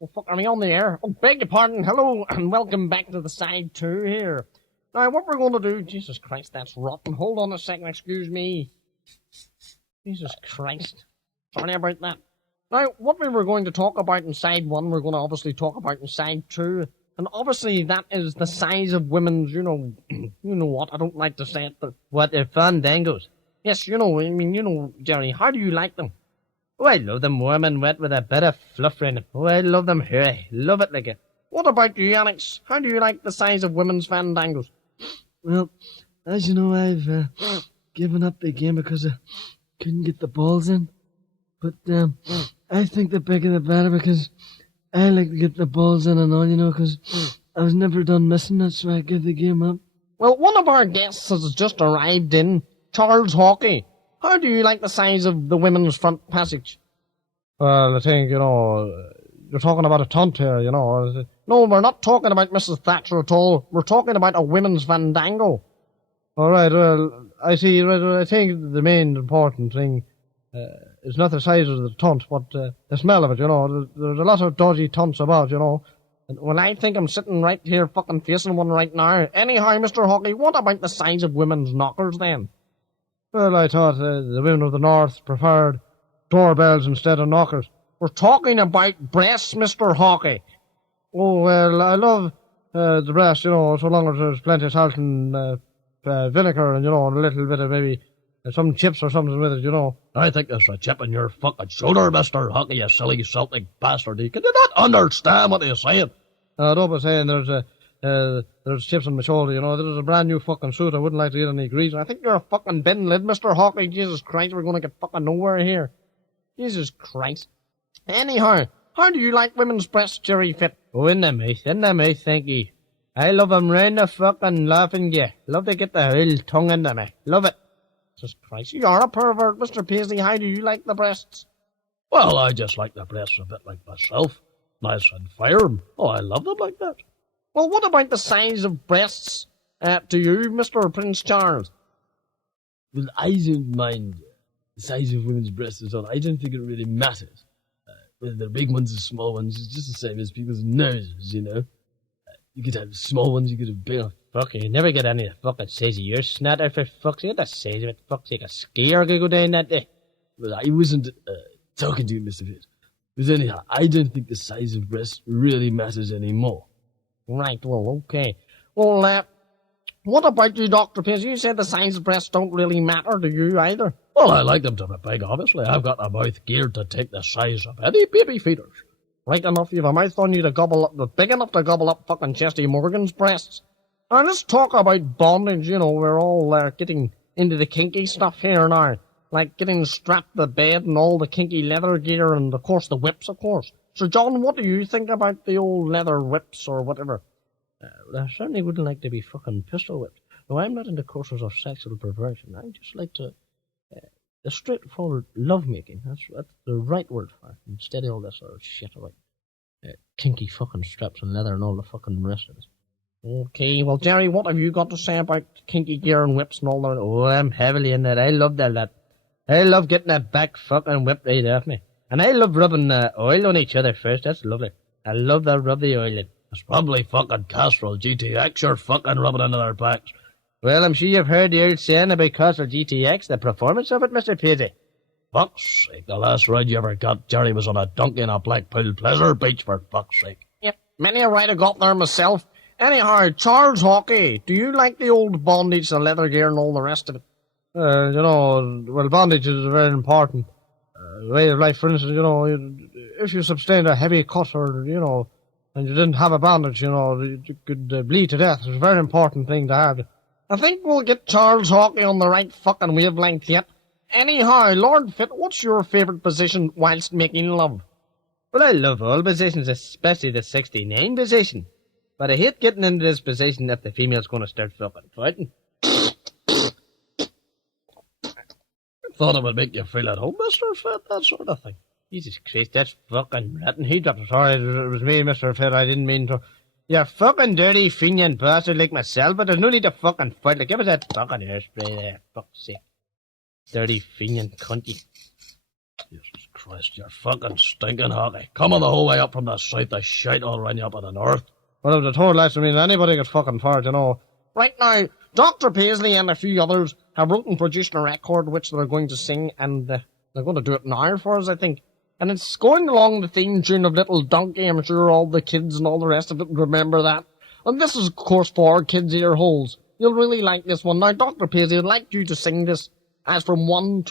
Well, fuck, are we on the air? Oh, beg your pardon. Hello, and welcome back to the side 2 here. Now, what we're going to do... Jesus Christ, that's rotten. Hold on a second, excuse me. Jesus Christ. Sorry about that. Now, what we were going to talk about in side 1, we're going to obviously talk about in side 2. And obviously, that is the size of women's, you know what, I don't like to say it, but... What, they're fandangos? Yes, Jerry, how do you like them? Oh, I love them warm and wet with a bit of fluff in them. Oh, I love them hairy. Love it like it. What about you, Alex? How do you like the size of women's fandangos? Well, as you know, I've given up the game because I couldn't get the balls in. But I think the bigger the better because I like to get the balls in and all, because I was never done missing it, so I give the game up. Well, one of our guests has just arrived in, Charles Hawkey. How do you like the size of the women's front passage? Well, I think, you're talking about a tunt here, No, we're not talking about Mrs. Thatcher at all. We're talking about a women's fandango. All right, well, I see. I think the main important thing is not the size of the tunt, but the smell of it, There's a lot of dodgy tunts about, And, well, I think I'm sitting right here fucking facing one right now. Anyhow, Mr. Hawkey, what about the size of women's knockers then? Well, I thought the women of the North preferred doorbells instead of knockers. We're talking about breasts, Mr. Hawkey. Oh, well, I love the breast, so long as there's plenty of salt and vinegar and, a little bit of maybe some chips or something with it, I think there's a chip in your fucking shoulder, Mr. Hawkey, you silly, salty bastard. Can you not understand what he's saying? Don't be saying there's chips on my shoulder, There's a brand new fucking suit. I wouldn't like to get any grease. I think you're a fucking bin lid, Mr. Hawkey. Jesus Christ, we're going to get fucking nowhere here. Jesus Christ. Anyhow, how do you like women's breasts, Jerry Fit? Oh, in the mouth, thank you. I love them round the fucking laughing gear. Love to get the whole tongue into me. Love it. Jesus Christ, you are a pervert, Mr. Paisley. How do you like the breasts? Well, I just like the breasts a bit like myself. Nice and firm. Oh, I love them like that. Well, what about the size of breasts to you, Mr. Prince Charles? Well, I don't mind the size of women's breasts at all. I don't think it really matters. Whether they're big ones or small ones, it's just the same as people's noses, You could have small ones, you could have big ones. Fuck, you never get any of the fucking size of your snatter for fuck's sake. The size of it, fuck's sake, a skier could go down that day. Well, I wasn't talking to you, Mr. Pitt. But anyhow, I don't think the size of breasts really matters anymore. Right, well, okay. Well, what about you, Dr. Pierce? You said the size of breasts don't really matter to you either. Well, I like them to be big, obviously. I've got a mouth geared to take the size of any baby feeders. Right enough, you've a mouth on you to gobble up, big enough to gobble up fucking Chesty Morgan's breasts. Now, let's talk about bondage, we're all getting into the kinky stuff here now. Like getting strapped to the bed and all the kinky leather gear and, of course, the whips, of course. So, John, what do you think about the old leather whips or whatever? Well, I certainly wouldn't like to be fucking pistol whipped. No, I'm not into courses of sexual perversion. I just like to... the straightforward lovemaking. That's the right word for it. Instead of all this sort of shit about kinky fucking straps and leather and all the fucking rest of it. Okay, well, Jerry, what have you got to say about kinky gear and whips and all that? Oh, I'm heavily in that. I love that. I love getting that back fucking whipped right off me. And I love rubbing oil on each other first. That's lovely. I love that rub the oil in. It's probably fucking Castrol GTX you're fucking rubbing into their backs. Well, I'm sure you've heard the old saying about Castrol GTX, the performance of it, Mr. Paisley. Fuck's sake, the last ride you ever got, Jerry, was on a donkey in a Blackpool pleasure beach, for fuck's sake. Yep, many a ride I got there myself. Anyhow, Charles Hawkey, do you like the old bondage, the leather gear and all the rest of it? Well, bondage is very important. Way of life, for instance, if you sustained a heavy cut or, and you didn't have a bandage, you could bleed to death. It's a very important thing to have. I think we'll get Charles Hawkey on the right fucking wavelength yet. Anyhow, Lord Fit, what's your favourite position whilst making love? Well, I love all positions, especially the 69 position. But I hate getting into this position if the female's going to start fucking fighting. Thought it would make you feel at home, Mr. Fit, that sort of thing. Jesus Christ, that's fucking rotten. He dropped it. Sorry, it was me, Mr. Fit. I didn't mean to. You're fucking dirty, fiend bastard like myself, but there's no need to fucking fight. Like, give us that fucking hairspray there. Fuck's sake. Dirty, fiend cunty. Jesus Christ, you're fucking stinking hockey. Coming the whole way up from the south, the shite all run you up in the north. Well, if the tour lets me, anybody gets fucking fart, you know. Right now, Dr. Paisley and a few others have wrote and produced a record which they're going to sing, and they're going to do it now for us, I think. And it's going along the theme tune of Little Donkey. I'm sure all the kids and all the rest of it remember that. And this is, of course, for kids' ear holes. You'll really like this one. Now, Dr. Paisley, I'd like you to sing this as from 1 to